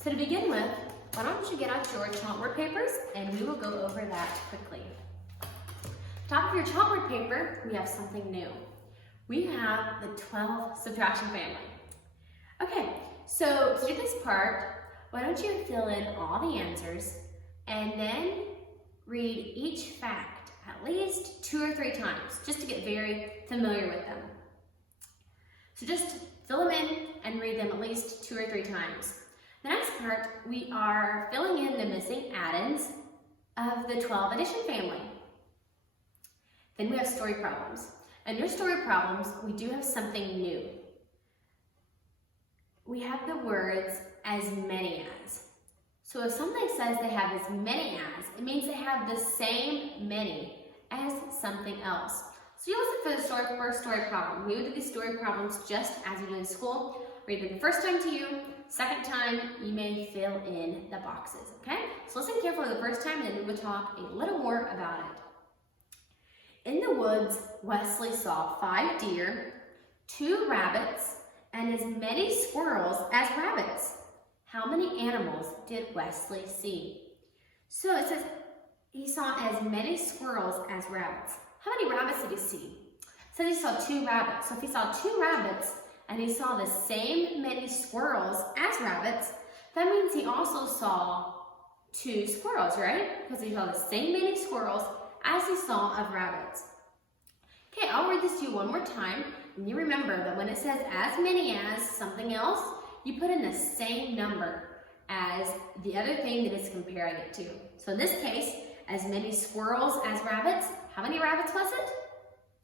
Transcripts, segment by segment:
So to begin with, why don't you get out your chalkboard papers and we will go over that quickly. Top of your chalkboard paper, we have something new. We have the 12 subtraction family. Okay, so to do this part, why don't you fill in all the answers and then read each fact at least 2 or 3 times, just to get very familiar with them. So just fill them in and read them at least 2 or 3 times. The next part, we are filling in the missing add-ins of the 12 addition family. Then we have story problems. And your story problems, we do have something new. We have the words as many as. So if something says they have as many as, it means they have the same many as something else. So you listen for the first story problem. We would do these story problems just as you do in school. Read them the first time to you, second time you may fill in the boxes, okay? So listen carefully the first time and then we will talk a little more about it. In the woods, Wesley saw 5 deer, 2 rabbits, and as many squirrels as rabbits. How many animals did Wesley see? So it says he saw as many squirrels as rabbits. How many rabbits did he see? It says he saw 2 rabbits. So if he saw 2 rabbits and he saw the same many squirrels as rabbits, that means he also saw 2 squirrels, right? Because he saw the same many squirrels as he saw of rabbits. Okay, I'll read this to you one more time. And you remember that when it says as many as something else, you put in the same number as the other thing that it's comparing it to. So in this case, as many squirrels as rabbits. How many rabbits was it?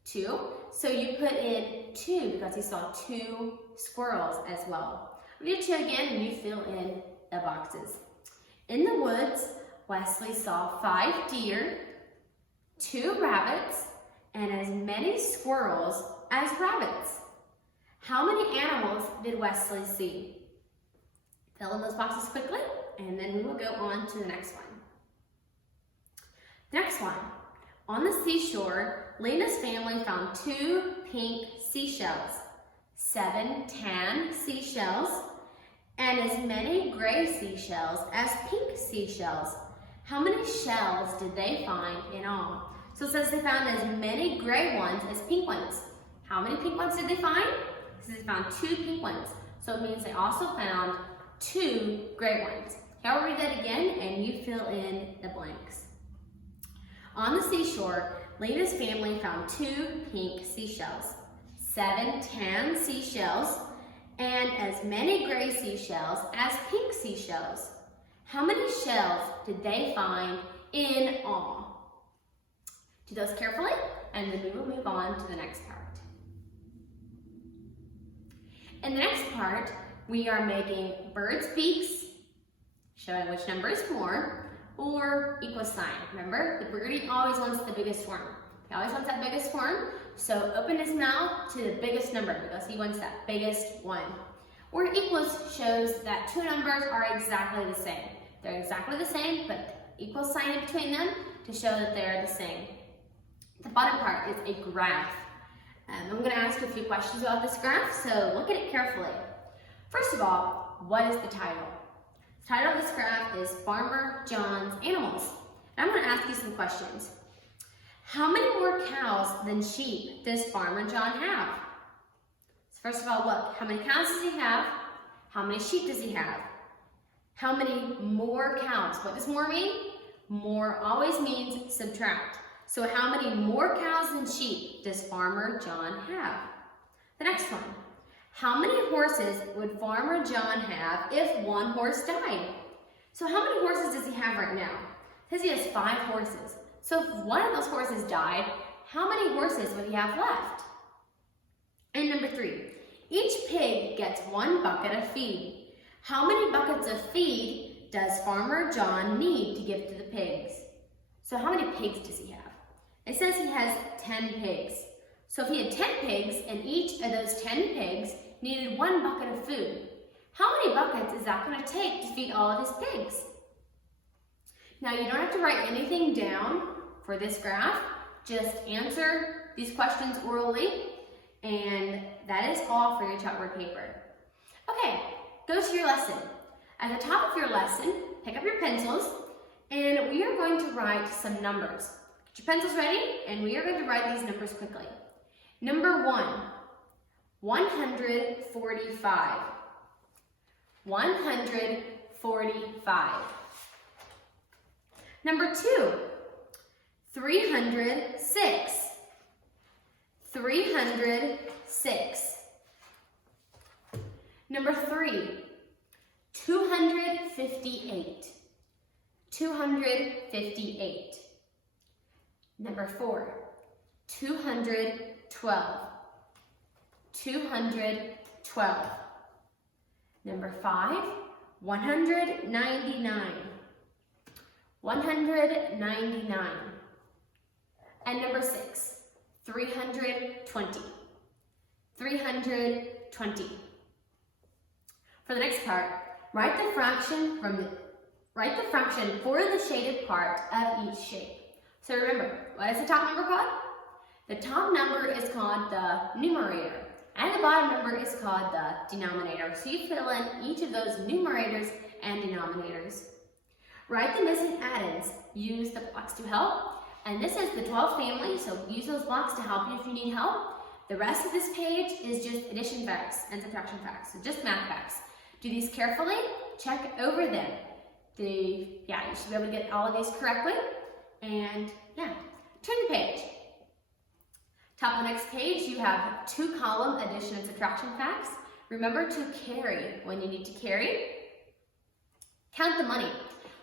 2. So you put in 2 because he saw 2 squirrels as well. Read it to you again and you fill in the boxes. In the woods, Wesley saw 5 deer, 2 rabbits, and as many squirrels as rabbits. How many animals did Wesley see? Fill in those boxes quickly, and then we will go on to the next one. Next one. On the seashore, Lena's family found 2 pink seashells, 7 tan seashells, and as many gray seashells as pink seashells. How many shells did they find in all? So it says they found as many gray ones as pink ones. How many pink ones did they find? It says they found 2 pink ones. So it means they also found 2 gray ones. Here I'll read that again and you fill in the blanks. On the seashore, Lena's family found 2 pink seashells, 7 tan seashells, and as many gray seashells as pink seashells. How many shells did they find in all? Do those carefully, and then we will move on to the next part. In the next part, we are making birds' beaks, showing which number is more, or equal sign. Remember, the birdie always wants the biggest horn. He always wants that biggest horn, so open his mouth to the biggest number because he wants that biggest one. Or equals shows that 2 numbers are exactly the same. They're exactly the same, but equal sign in between them to show that they're the same. The bottom part is a graph. I'm going to ask you a few questions about this graph, so look at it carefully. First of all, what is the title? The title of this graph is Farmer John's Animals. And I'm going to ask you some questions. How many more cows than sheep does Farmer John have? So first of all, look, how many cows does he have? How many sheep does he have? How many more cows? What does more mean? More always means subtract. So how many more cows than sheep does Farmer John have? The next one. How many horses would Farmer John have if 1 horse died? So how many horses does he have right now? It says he has 5 horses. So if one of those horses died, how many horses would he have left? And number 3, each pig gets 1 bucket of feed. How many buckets of feed does Farmer John need to give to the pigs? So how many pigs does he have? It says he has 10 pigs. So if he had 10 pigs and each of those 10 pigs needed 1 bucket of food, how many buckets is that going to take to feed all of his pigs? Now you don't have to write anything down for this graph, just answer these questions orally, and that is all for your chalkboard paper. Okay, go to your lesson. At the top of your lesson, pick up your pencils, and we are going to write some numbers. Get your pencils ready, and we are going to write these numbers quickly. Number 1, 145. 145. Number 2, 306. 306. Number 3, 258. 258. Number 4, 212. 212. Number 5, 199. 199. And number 6, 320. 320. For the next part, write the fraction for the shaded part of each shape. So remember, what is the top number called? The top number is called the numerator, and the bottom number is called the denominator. So you fill in each of those numerators and denominators. Write the missing addends. Use the blocks to help. And this is the 12 family, so use those blocks to help you if you need help. The rest of this page is just addition facts and subtraction facts, so just math facts. Do these carefully, check over them. You should be able to get all of these correctly. And turn the page. Top of the next page, you have 2-column addition and subtraction facts. Remember to carry when you need to carry. Count the money.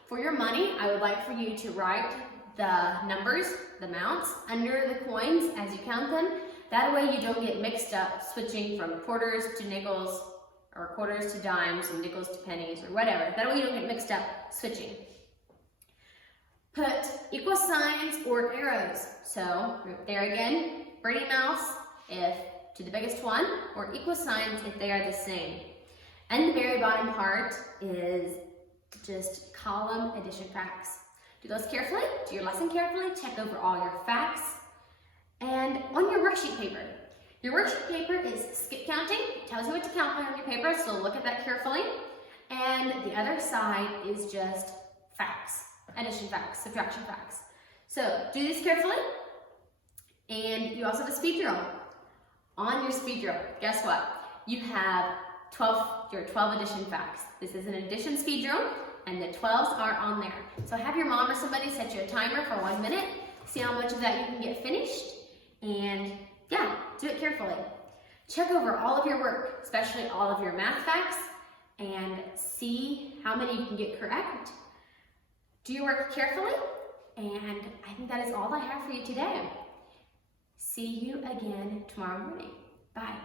For your money, I would like for you to write the numbers, the amounts, under the coins as you count them. That way you don't get mixed up switching from quarters to nickels or quarters to dimes and nickels to pennies or whatever. That way you don't get mixed up switching. Put equal signs or arrows. So there again, Brady Mouse if to the biggest one, or equal signs if they are the same. And the very bottom part is just column addition facts. Do those carefully, do your lesson carefully, check over all your facts. And on your worksheet paper is skip counting. It tells you what to count on your paper, so look at that carefully. And the other side is just facts, addition facts, subtraction facts. So do these carefully. And you also have a speed drill. On your speed drill, guess what? You have your 12 addition facts. This is an addition speed drill, and the 12s are on there. So have your mom or somebody set you a timer for 1 minute, see how much of that you can get finished, and do it carefully. Check over all of your work, especially all of your math facts, and see how many you can get correct. Do your work carefully, and I think that is all I have for you today. See you again tomorrow morning. Bye.